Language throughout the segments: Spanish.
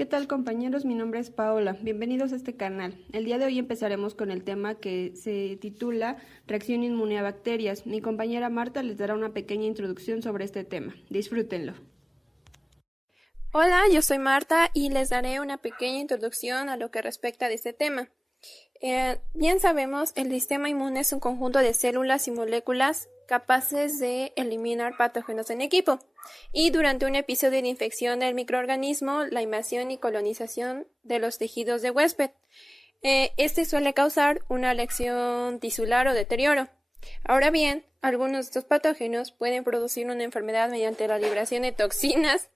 ¿Qué tal, compañeros? Mi nombre es Paola. Bienvenidos a este canal. El día de hoy empezaremos con el tema que se titula Reacción inmune a bacterias. Mi compañera Marta les dará una pequeña introducción sobre este tema. Disfrútenlo. Hola, yo soy Marta y les daré una pequeña introducción a lo que respecta de este tema. Bien sabemos, el sistema inmune es un conjunto de células y moléculas capaces de eliminar patógenos en equipo. Y durante un episodio de infección del microorganismo, la invasión y colonización de los tejidos de huésped. Este suele causar una lesión tisular o deterioro. Ahora bien, algunos de estos patógenos pueden producir una enfermedad mediante la liberación de toxinas.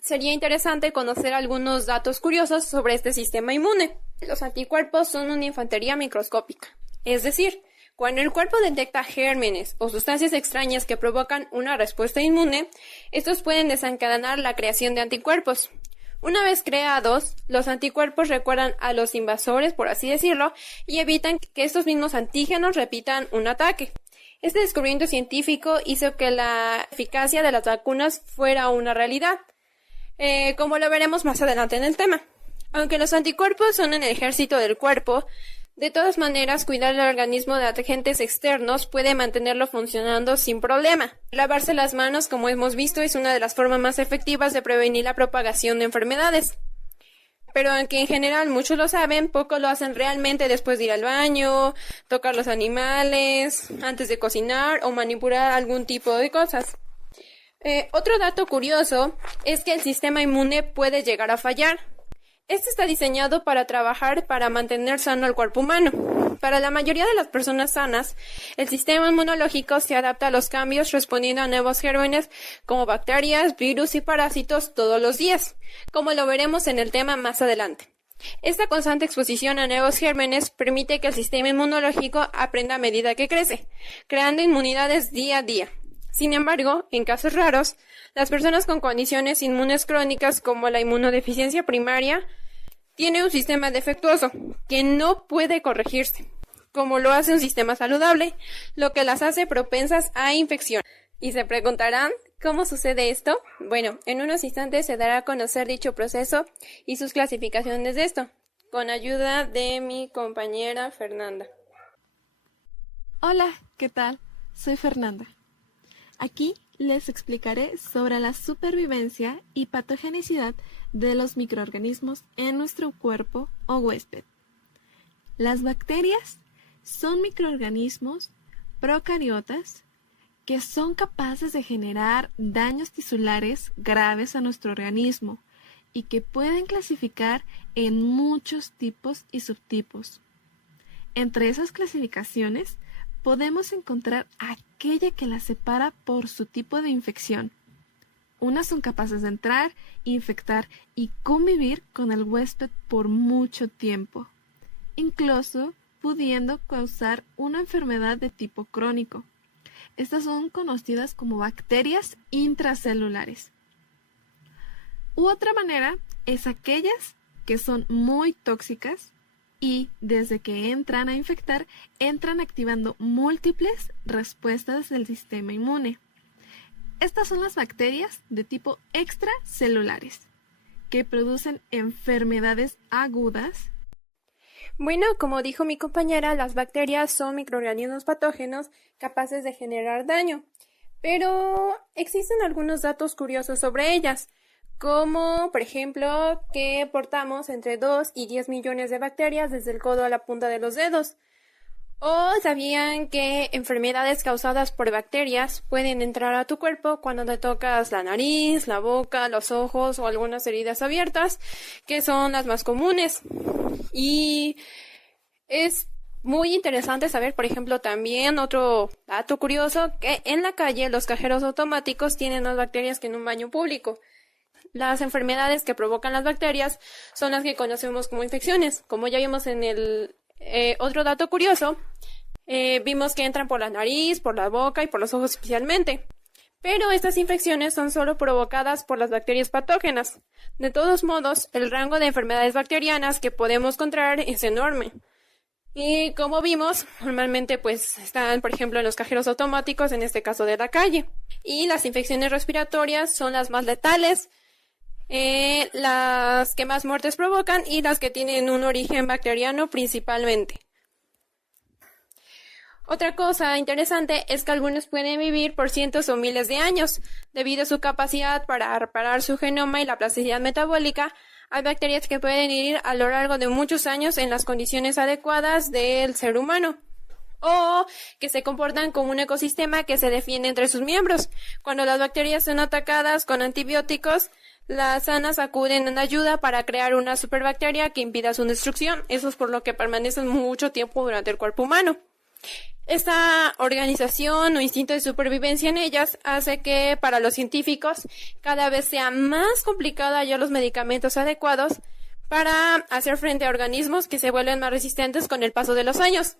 Sería interesante conocer algunos datos curiosos sobre este sistema inmune. Los anticuerpos son una infantería microscópica, es decir, cuando el cuerpo detecta gérmenes o sustancias extrañas que provocan una respuesta inmune, estos pueden desencadenar la creación de anticuerpos. Una vez creados, los anticuerpos recuerdan a los invasores, por así decirlo, y evitan que estos mismos antígenos repitan un ataque. Este descubrimiento científico hizo que la eficacia de las vacunas fuera una realidad, como lo veremos más adelante en el tema. Aunque los anticuerpos son el ejército del cuerpo, de todas maneras, cuidar el organismo de agentes externos puede mantenerlo funcionando sin problema. Lavarse las manos, como hemos visto, es una de las formas más efectivas de prevenir la propagación de enfermedades. Pero aunque en general muchos lo saben, pocos lo hacen realmente después de ir al baño, tocar los animales, antes de cocinar o manipular algún tipo de cosas. Otro dato curioso es que el sistema inmune puede llegar a fallar. Este está diseñado para trabajar para mantener sano al cuerpo humano. Para la mayoría de las personas sanas, el sistema inmunológico se adapta a los cambios respondiendo a nuevos gérmenes como bacterias, virus y parásitos todos los días, como lo veremos en el tema más adelante. Esta constante exposición a nuevos gérmenes permite que el sistema inmunológico aprenda a medida que crece, creando inmunidades día a día. Sin embargo, en casos raros, las personas con condiciones inmunes crónicas como la inmunodeficiencia primaria tienen un sistema defectuoso que no puede corregirse, como lo hace un sistema saludable, lo que las hace propensas a infección. Y se preguntarán, ¿cómo sucede esto? Bueno, en unos instantes se dará a conocer dicho proceso y sus clasificaciones de esto, con ayuda de mi compañera Fernanda. Hola, ¿qué tal? Soy Fernanda. Aquí les explicaré sobre la supervivencia y patogenicidad de los microorganismos en nuestro cuerpo o huésped. Las bacterias son microorganismos procariotas que son capaces de generar daños tisulares graves a nuestro organismo y que pueden clasificar en muchos tipos y subtipos. Entre esas clasificaciones podemos encontrar aquella que las separa por su tipo de infección. Unas son capaces de entrar, infectar y convivir con el huésped por mucho tiempo, incluso pudiendo causar una enfermedad de tipo crónico. Estas son conocidas como bacterias intracelulares. Otra manera es aquellas que son muy tóxicas y desde que entran a infectar, entran activando múltiples respuestas del sistema inmune. Estas son las bacterias de tipo extracelulares, que producen enfermedades agudas. Bueno, como dijo mi compañera, las bacterias son microorganismos patógenos capaces de generar daño, pero existen algunos datos curiosos sobre ellas, como por ejemplo que portamos entre 2 y 10 millones de bacterias desde el codo a la punta de los dedos. ¿O sabían que enfermedades causadas por bacterias pueden entrar a tu cuerpo cuando te tocas la nariz, la boca, los ojos o algunas heridas abiertas, que son las más comunes? Y es muy interesante saber, por ejemplo, también otro dato curioso, que en la calle los cajeros automáticos tienen más bacterias que en un baño público. Las enfermedades que provocan las bacterias son las que conocemos como infecciones. Como ya vimos en el otro dato curioso, vimos que entran por la nariz, por la boca y por los ojos especialmente. Pero estas infecciones son solo provocadas por las bacterias patógenas. De todos modos, el rango de enfermedades bacterianas que podemos contraer es enorme. Y como vimos, normalmente pues están, por ejemplo, en los cajeros automáticos, en este caso de la calle. Y las infecciones respiratorias son las más letales las que más muertes provocan y las que tienen un origen bacteriano principalmente. Otra cosa interesante es que algunos pueden vivir por cientos o miles de años. Debido a su capacidad para reparar su genoma y la plasticidad metabólica, hay bacterias que pueden vivir a lo largo de muchos años en las condiciones adecuadas del ser humano, o que se comportan como un ecosistema que se defiende entre sus miembros. Cuando las bacterias son atacadas con antibióticos, las sanas acuden en ayuda para crear una superbacteria que impida su destrucción. Eso es por lo que permanecen mucho tiempo durante el cuerpo humano. Esta organización o instinto de supervivencia en ellas hace que para los científicos cada vez sea más complicado hallar los medicamentos adecuados para hacer frente a organismos que se vuelven más resistentes con el paso de los años,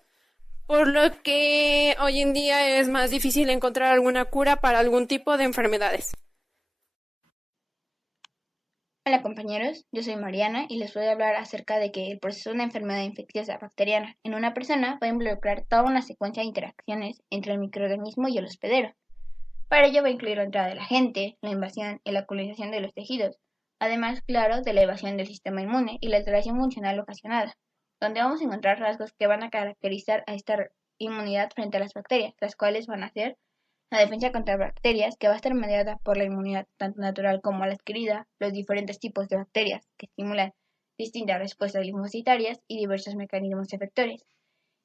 por lo que hoy en día es más difícil encontrar alguna cura para algún tipo de enfermedades. Hola compañeros, yo soy Mariana y les voy a hablar acerca de que el proceso de una enfermedad infecciosa bacteriana en una persona va a involucrar toda una secuencia de interacciones entre el microorganismo y el hospedero. Para ello va a incluir la entrada del agente, la invasión y la colonización de los tejidos, además, claro, de la evasión del sistema inmune y la alteración funcional ocasionada, donde vamos a encontrar rasgos que van a caracterizar a esta inmunidad frente a las bacterias, las cuales van a ser la defensa contra bacterias, que va a estar mediada por la inmunidad tanto natural como la adquirida, los diferentes tipos de bacterias que estimulan distintas respuestas linfocitarias y diversos mecanismos efectores.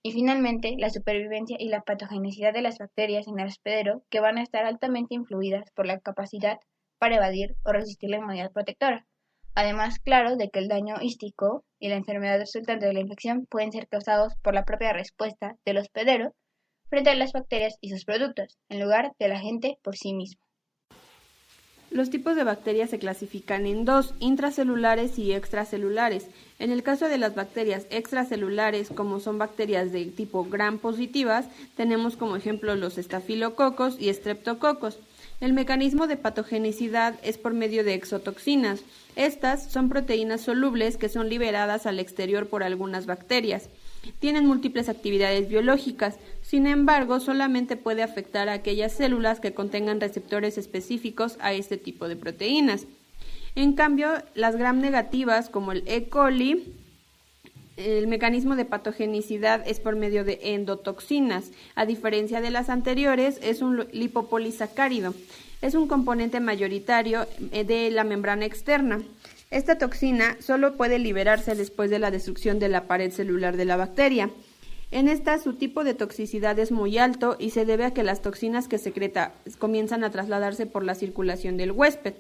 Y finalmente, la supervivencia y la patogenicidad de las bacterias en el hospedero, que van a estar altamente influidas por la capacidad para evadir o resistir la inmunidad protectora. Además, claro, de que el daño hístico y la enfermedad resultante de la infección pueden ser causados por la propia respuesta del hospedero frente a las bacterias y sus productos, en lugar del agente por sí mismo. Los tipos de bacterias se clasifican en dos, intracelulares y extracelulares. En el caso de las bacterias extracelulares, como son bacterias de tipo gram positivas, tenemos como ejemplo los estafilococos y estreptococos. El mecanismo de patogenicidad es por medio de exotoxinas. Estas son proteínas solubles que son liberadas al exterior por algunas bacterias. Tienen múltiples actividades biológicas, sin embargo, solamente puede afectar a aquellas células que contengan receptores específicos a este tipo de proteínas. En cambio, las gram negativas, como el E. coli, el mecanismo de patogenicidad es por medio de endotoxinas. A diferencia de las anteriores, es un lipopolisacárido. Es un componente mayoritario de la membrana externa. Esta toxina solo puede liberarse después de la destrucción de la pared celular de la bacteria. En esta, su tipo de toxicidad es muy alto y se debe a que las toxinas que secreta comienzan a trasladarse por la circulación del huésped.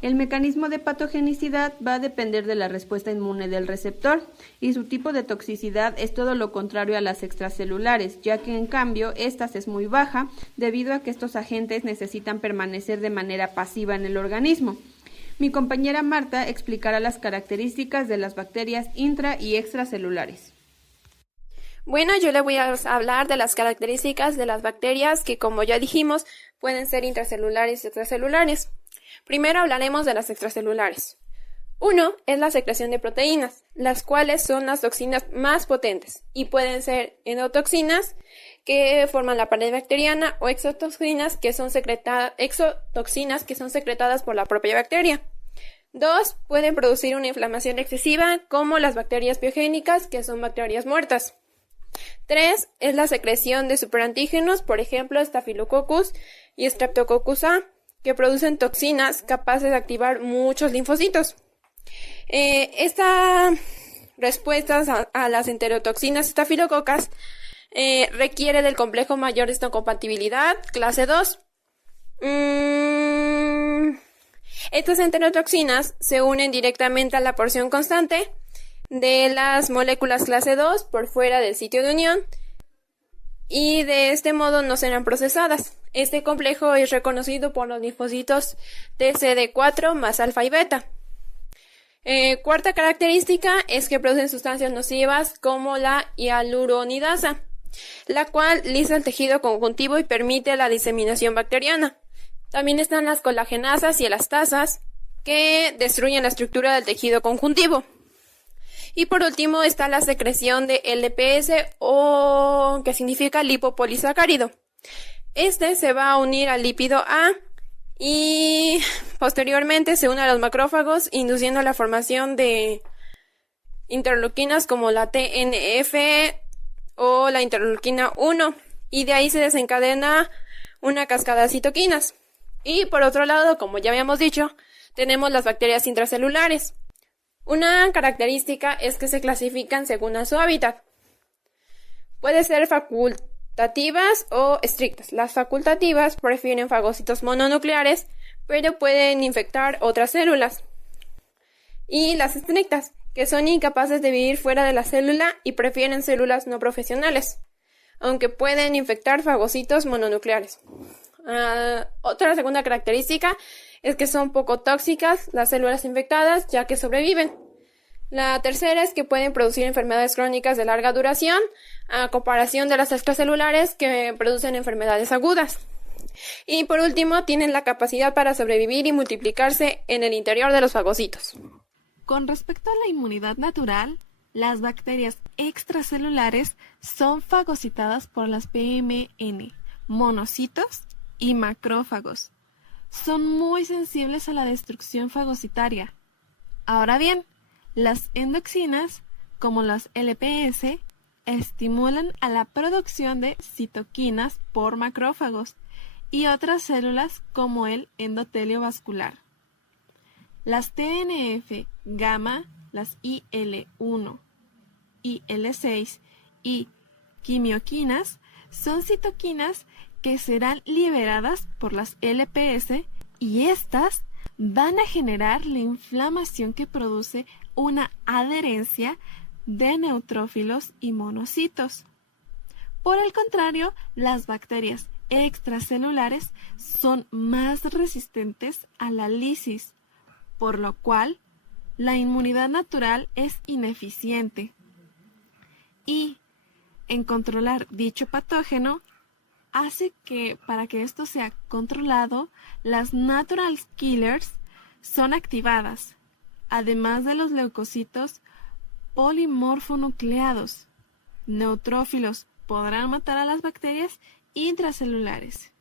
El mecanismo de patogenicidad va a depender de la respuesta inmune del receptor y su tipo de toxicidad es todo lo contrario a las extracelulares, ya que en cambio estas es muy baja debido a que estos agentes necesitan permanecer de manera pasiva en el organismo. Mi compañera Marta explicará las características de las bacterias intra- y extracelulares. Bueno, yo le voy a hablar de las características de las bacterias que, como ya dijimos, pueden ser intracelulares y extracelulares. Primero hablaremos de las extracelulares. Uno es la secreción de proteínas, las cuales son las toxinas más potentes y pueden ser endotoxinas que forman la pared bacteriana o exotoxinas que son secretadas por la propia bacteria. 2. Pueden producir una inflamación excesiva como las bacterias biogénicas, que son bacterias muertas. 3. Es la secreción de superantígenos, por ejemplo, Staphylococcus y Streptococcus A, que producen toxinas capaces de activar muchos linfocitos. Esta respuesta a las enterotoxinas estafilococas requiere del complejo mayor de histocompatibilidad, clase 2. Estas enterotoxinas se unen directamente a la porción constante de las moléculas clase 2 por fuera del sitio de unión y de este modo no serán procesadas. Este complejo es reconocido por los linfocitos TCD4 más alfa y beta. Cuarta característica es que producen sustancias nocivas como la hialuronidasa, la cual lisa el tejido conjuntivo y permite la diseminación bacteriana. También están las colagenasas y elastasas, que destruyen la estructura del tejido conjuntivo. Y por último está la secreción de LPS, que significa lipopolisacárido. Este se va a unir al lípido A y posteriormente se une a los macrófagos, induciendo la formación de interleuquinas como la TNF o la interleuquina 1, y de ahí se desencadena una cascada de citoquinas. Y por otro lado, como ya habíamos dicho, tenemos las bacterias intracelulares. Una característica es que se clasifican según a su hábitat. Puede ser facultativas o estrictas. Las facultativas prefieren fagocitos mononucleares, pero pueden infectar otras células. Y las estrictas, que son incapaces de vivir fuera de la célula y prefieren células no profesionales, aunque pueden infectar fagocitos mononucleares. Otra segunda característica es que son poco tóxicas las células infectadas, ya que sobreviven. La tercera es que pueden producir enfermedades crónicas de larga duración, a comparación de las extracelulares que producen enfermedades agudas. Y por último, tienen la capacidad para sobrevivir y multiplicarse en el interior de los fagocitos. Con respecto a la inmunidad natural, las bacterias extracelulares son fagocitadas por las PMN, monocitos y macrófagos. Son muy sensibles a la destrucción fagocitaria. Ahora bien, las endoxinas, como las LPS, estimulan a la producción de citoquinas por macrófagos y otras células como el endotelio vascular. Las TNF gamma, las IL-1, IL-6 y quimioquinas son citoquinas que serán liberadas por las LPS y estas van a generar la inflamación que produce una adherencia de neutrófilos y monocitos. Por el contrario, las bacterias extracelulares son más resistentes a la lisis, por lo cual la inmunidad natural es ineficiente. Y en controlar dicho patógeno hace que, para que esto sea controlado, las natural killers son activadas, además de los leucocitos polimorfonucleados. Neutrófilos podrán matar a las bacterias intracelulares.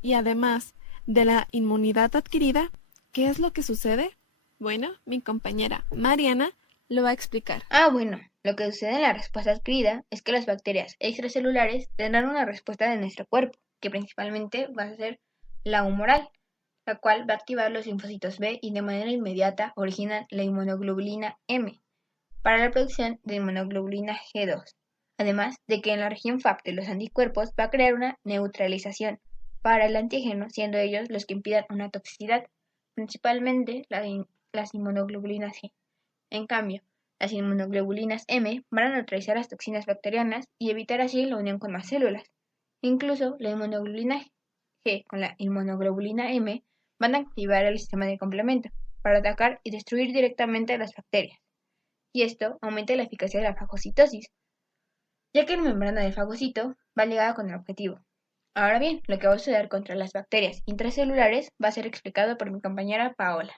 Y además de la inmunidad adquirida, ¿qué es lo que sucede? Bueno, mi compañera Mariana lo va a explicar. Bueno, lo que sucede en la respuesta adquirida es que las bacterias extracelulares tendrán una respuesta de nuestro cuerpo, que principalmente va a ser la humoral, la cual va a activar los linfocitos B y de manera inmediata originan la inmunoglobulina M para la producción de inmunoglobulina G2, además de que en la región FAP de los anticuerpos va a crear una neutralización para el antígeno, siendo ellos los que impidan una toxicidad, principalmente las inmunoglobulinas G. En cambio, las inmunoglobulinas M van a neutralizar las toxinas bacterianas y evitar así la unión con más células. Incluso la inmunoglobulina G con la inmunoglobulina M van a activar el sistema de complemento para atacar y destruir directamente a las bacterias. Y esto aumenta la eficacia de la fagocitosis, ya que la membrana del fagocito va ligada con el objetivo. Ahora bien, lo que va a suceder contra las bacterias intracelulares va a ser explicado por mi compañera Paola.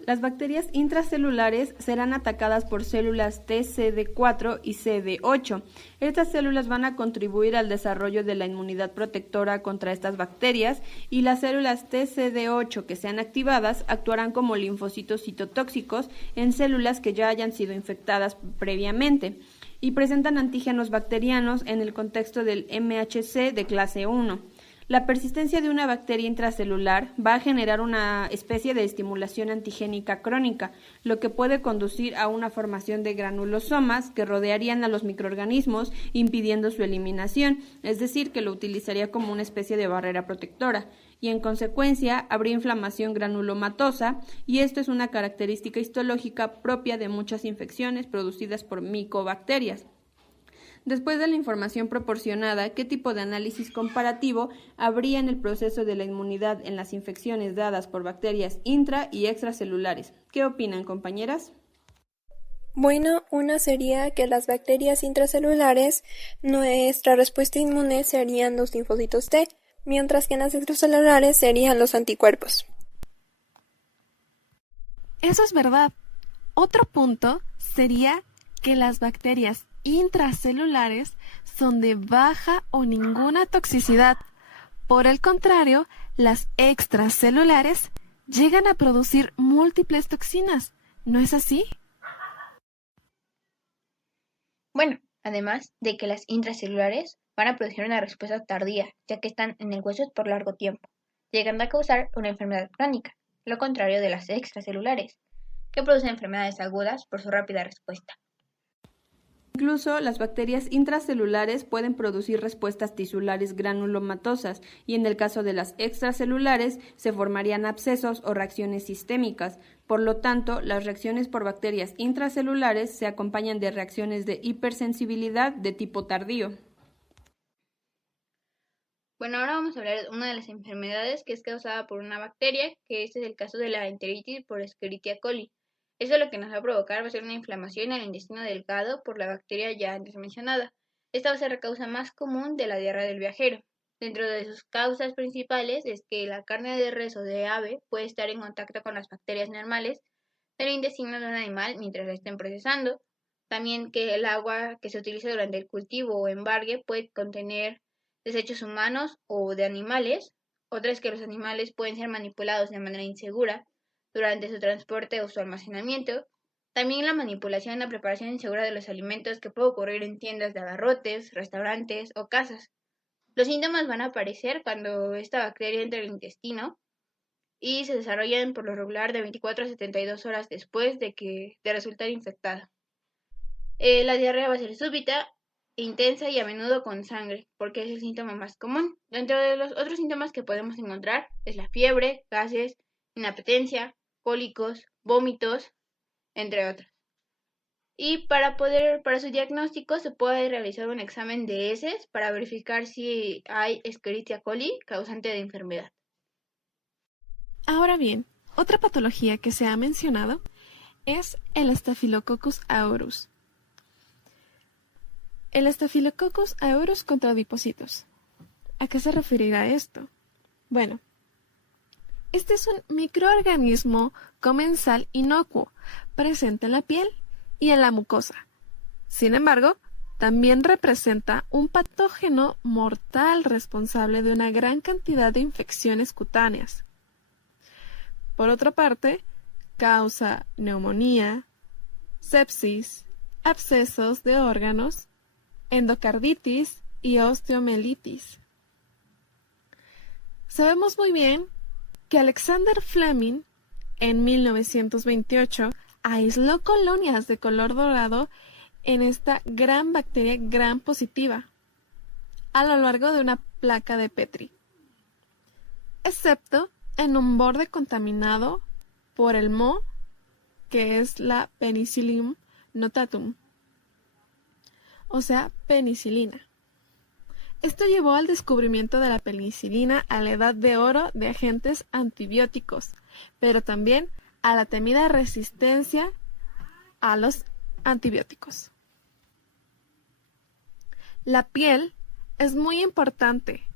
Las bacterias intracelulares serán atacadas por células TCD4 y CD8. Estas células van a contribuir al desarrollo de la inmunidad protectora contra estas bacterias y las células TCD8 que sean activadas actuarán como linfocitos citotóxicos en células que ya hayan sido infectadas previamente y presentan antígenos bacterianos en el contexto del MHC de clase 1. La persistencia de una bacteria intracelular va a generar una especie de estimulación antigénica crónica, lo que puede conducir a una formación de granulosomas que rodearían a los microorganismos impidiendo su eliminación, es decir, que lo utilizaría como una especie de barrera protectora, y en consecuencia habría inflamación granulomatosa, y esto es una característica histológica propia de muchas infecciones producidas por micobacterias. Después de la información proporcionada, ¿qué tipo de análisis comparativo habría en el proceso de la inmunidad en las infecciones dadas por bacterias intra- y extracelulares? ¿Qué opinan, compañeras? Bueno, una sería que las bacterias intracelulares, nuestra respuesta inmune serían los linfocitos T, mientras que en las extracelulares serían los anticuerpos. Eso es verdad. Otro punto sería que las bacterias intracelulares son de baja o ninguna toxicidad. Por el contrario, las extracelulares llegan a producir múltiples toxinas. ¿No es así? Bueno, además de que las intracelulares van a producir una respuesta tardía, ya que están en el hueso por largo tiempo, llegando a causar una enfermedad crónica, lo contrario de las extracelulares, que producen enfermedades agudas por su rápida respuesta. Incluso las bacterias intracelulares pueden producir respuestas tisulares granulomatosas y en el caso de las extracelulares se formarían abscesos o reacciones sistémicas. Por lo tanto, las reacciones por bacterias intracelulares se acompañan de reacciones de hipersensibilidad de tipo tardío. Bueno, ahora vamos a hablar de una de las enfermedades que es causada por una bacteria, que este es el caso de la enteritis por Escherichia coli. Esto lo que nos va a provocar va a ser una inflamación en el intestino delgado por la bacteria ya antes mencionada. Esta va a ser la causa más común de la diarrea del viajero. Dentro de sus causas principales es que la carne de res o de ave puede estar en contacto con las bacterias normales del intestino de un animal mientras la estén procesando. También que el agua que se utiliza durante el cultivo o embargue puede contener desechos humanos o de animales. Otra es que los animales pueden ser manipulados de manera insegura durante su transporte o su almacenamiento. También la manipulación y la preparación insegura de los alimentos que puede ocurrir en tiendas de abarrotes, restaurantes o casas. Los síntomas van a aparecer cuando esta bacteria entra al intestino y se desarrollan por lo regular de 24 a 72 horas después de resultar infectada. La diarrea va a ser súbita, intensa y a menudo con sangre, porque es el síntoma más común. Dentro de los otros síntomas que podemos encontrar es la fiebre, gases, inapetencia, cólicos, vómitos, entre otros. Y para su diagnóstico se puede realizar un examen de heces para verificar si hay Escherichia coli causante de enfermedad. Ahora bien, otra patología que se ha mencionado es el Staphylococcus aureus. El Staphylococcus aureus contra adipocitos. ¿A qué se referirá esto? Bueno, este es un microorganismo comensal inocuo, presente en la piel y en la mucosa. Sin embargo, también representa un patógeno mortal responsable de una gran cantidad de infecciones cutáneas. Por otra parte, causa neumonía, sepsis, abscesos de órganos, endocarditis y osteomielitis. Sabemos muy bien que Alexander Fleming, en 1928, aisló colonias de color dorado en esta gran bacteria gram positiva a lo largo de una placa de Petri, excepto en un borde contaminado por el moho, que es la Penicillium notatum, o sea, penicilina. Esto llevó al descubrimiento de la penicilina a la edad de oro de agentes antibióticos, pero también a la temida resistencia a los antibióticos. La piel es muy importante,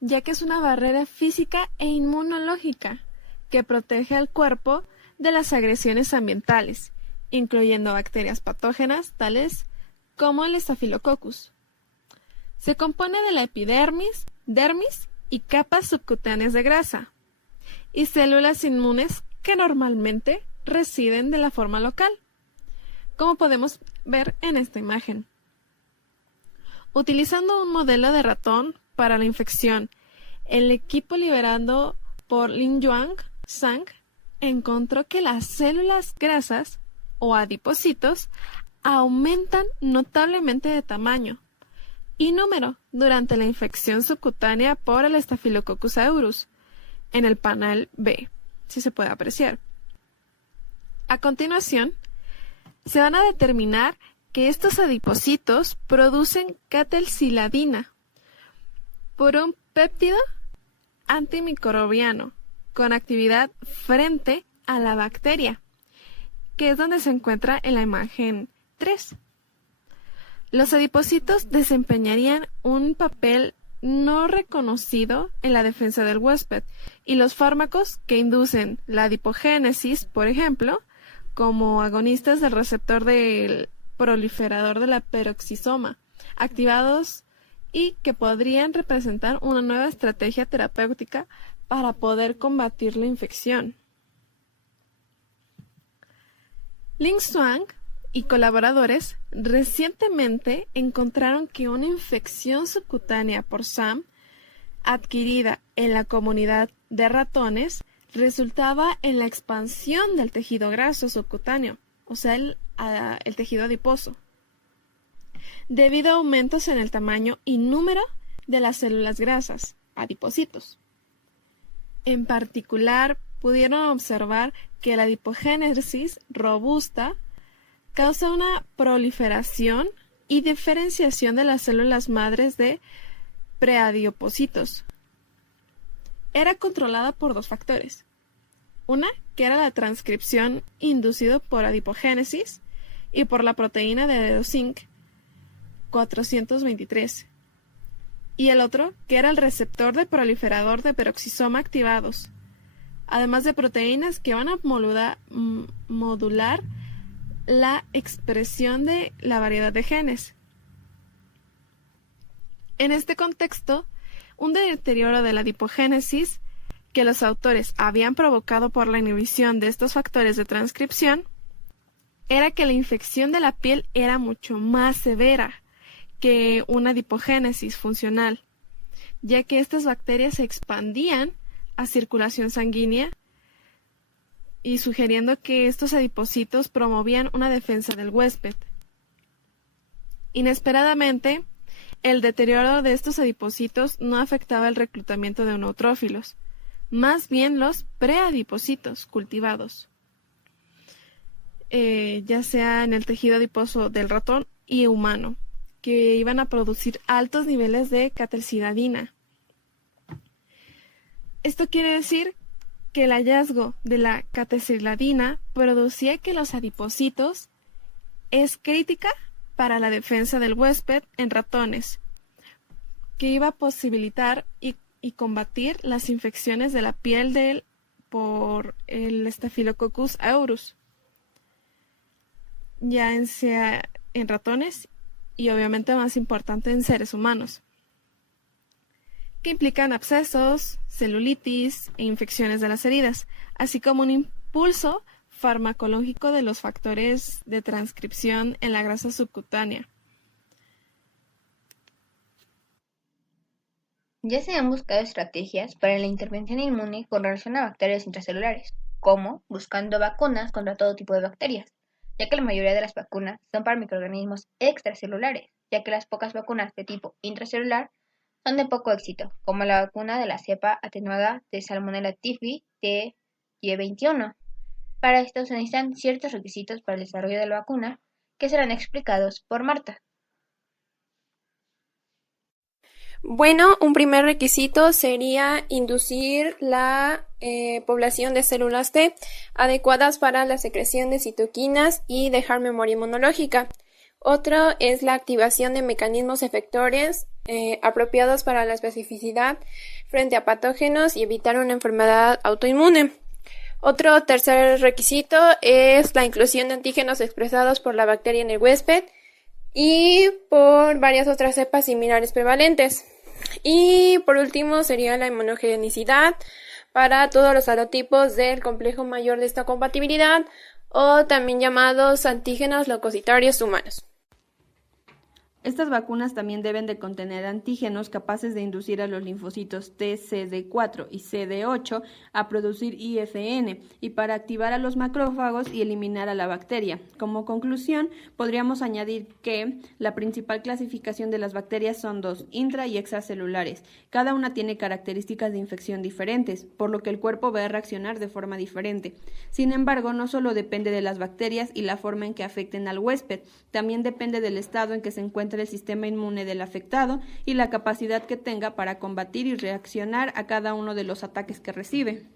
ya que es una barrera física e inmunológica que protege al cuerpo de las agresiones ambientales, incluyendo bacterias patógenas tales como el Staphylococcus. Se compone de la epidermis, dermis y capas subcutáneas de grasa y células inmunes que normalmente residen de la forma local, como podemos ver en esta imagen. Utilizando un modelo de ratón para la infección, el equipo liderado por Lin Yuan Zhang encontró que las células grasas o adipocitos aumentan notablemente de tamaño y número durante la infección subcutánea por el Staphylococcus aureus en el panel B, si se puede apreciar. A continuación, se van a determinar que estos adipocitos producen catelciladina por un péptido antimicrobiano con actividad frente a la bacteria, que es donde se encuentra en la imagen 3. Los adipocitos desempeñarían un papel no reconocido en la defensa del huésped y los fármacos que inducen la adipogénesis, por ejemplo, como agonistas del receptor del proliferador de la peroxisoma, activados y que podrían representar una nueva estrategia terapéutica para poder combatir la infección. Ling Xuan y colaboradores recientemente encontraron que una infección subcutánea por SAM adquirida en la comunidad de ratones resultaba en la expansión del tejido graso subcutáneo, o sea, el tejido adiposo, debido a aumentos en el tamaño y número de las células grasas, adipocitos. En particular, pudieron observar que la adipogénesis robusta causa una proliferación y diferenciación de las células madres de preadipocitos. Era controlada por dos factores. Una, que era la transcripción inducida por adipogénesis y por la proteína de zinc 423. Y el otro, que era el receptor de proliferador de peroxisoma activados, además de proteínas que van a modular la expresión de la variedad de genes. En este contexto, un deterioro de la adipogénesis que los autores habían provocado por la inhibición de estos factores de transcripción era que la infección de la piel era mucho más severa que una adipogénesis funcional, ya que estas bacterias se expandían a circulación sanguínea y sugiriendo que estos adipocitos promovían una defensa del huésped. Inesperadamente, el deterioro de estos adipocitos no afectaba el reclutamiento de neutrófilos, más bien los preadipocitos cultivados, ya sea en el tejido adiposo del ratón y humano, que iban a producir altos niveles de catecidadina. Esto quiere decir que el hallazgo de la catecidadina producía que los adipocitos es crítica para la defensa del huésped en ratones, que iba a posibilitar y combatir las infecciones de la piel por el Staphylococcus aureus, ya sea en ratones y obviamente más importante en seres humanos, que implican abscesos, celulitis e infecciones de las heridas, así como un impulso farmacológico de los factores de transcripción en la grasa subcutánea. Ya se han buscado estrategias para la intervención inmune con relación a bacterias intracelulares, como buscando vacunas contra todo tipo de bacterias, ya que la mayoría de las vacunas son para microorganismos extracelulares, ya que las pocas vacunas de tipo intracelular son de poco éxito, como la vacuna de la cepa atenuada de Salmonella typhi de Y21. Para esto se necesitan ciertos requisitos para el desarrollo de la vacuna, que serán explicados por Marta. Bueno, un primer requisito sería inducir la población de células T adecuadas para la secreción de citoquinas y dejar memoria inmunológica. Otro es la activación de mecanismos efectores apropiados para la especificidad frente a patógenos y evitar una enfermedad autoinmune. Otro tercer requisito es la inclusión de antígenos expresados por la bacteria en el huésped y por varias otras cepas similares prevalentes. Y por último sería la inmunogenicidad para todos los serotipos del complejo mayor de histocompatibilidad o también llamados antígenos leucocitarios humanos. Estas vacunas también deben de contener antígenos capaces de inducir a los linfocitos T, CD4 y CD8 a producir IFN y para activar a los macrófagos y eliminar a la bacteria. Como conclusión, podríamos añadir que la principal clasificación de las bacterias son dos, intra y extracelulares. Cada una tiene características de infección diferentes, por lo que el cuerpo va a reaccionar de forma diferente. Sin embargo, no solo depende de las bacterias y la forma en que afecten al huésped, también depende del estado en que se encuentra el sistema inmune del afectado y la capacidad que tenga para combatir y reaccionar a cada uno de los ataques que recibe.